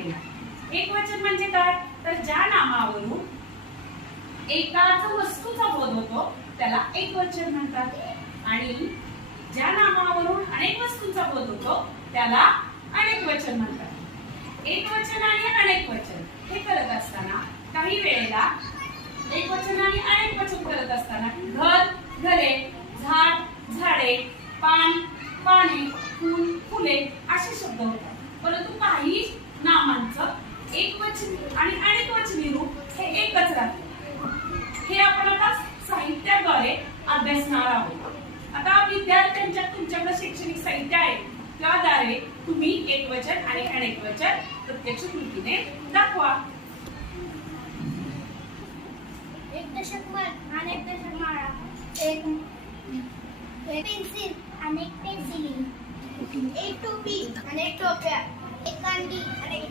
एकवचन म्हणजे काय? तर ज्या नामावरून एकाच वस्तूचा बोध होतो त्याला एकवचन म्हणतात आणि ज्या नामावरून अनेक वस्तूंचा बोध होतो त्याला अनेकवचन म्हणतात। एकवचन आणि अनेकवचन हे करत असताना काही वेळेला एकवचन आणि अनेकवचन करत असताना घर, घरे, झाड, झाडे, पान, पाने, फूल, फुले असे शब्द होतात, परंतु काही नामांचं एकवचनी आणि अनेकवचनी रूप हे एकच राहते। हे आपण आता साहित्याद्वारे अभ्यासणार आहोत। आता विद्यार्थ्यांच्या तुमच्याकडे शैक्षणिक साहित्य आहे त्याद्वारे तुम्ही एकवचन आणि अनेकवचन प्रत्यक्ष कृतीने दाखवा। एक दशक माळ आणि एक दशक माळा, एक पेन्सिल आणि एक पेन्सिली, एक टोपी आणि एक टोप्या, एक कांडी आणि एक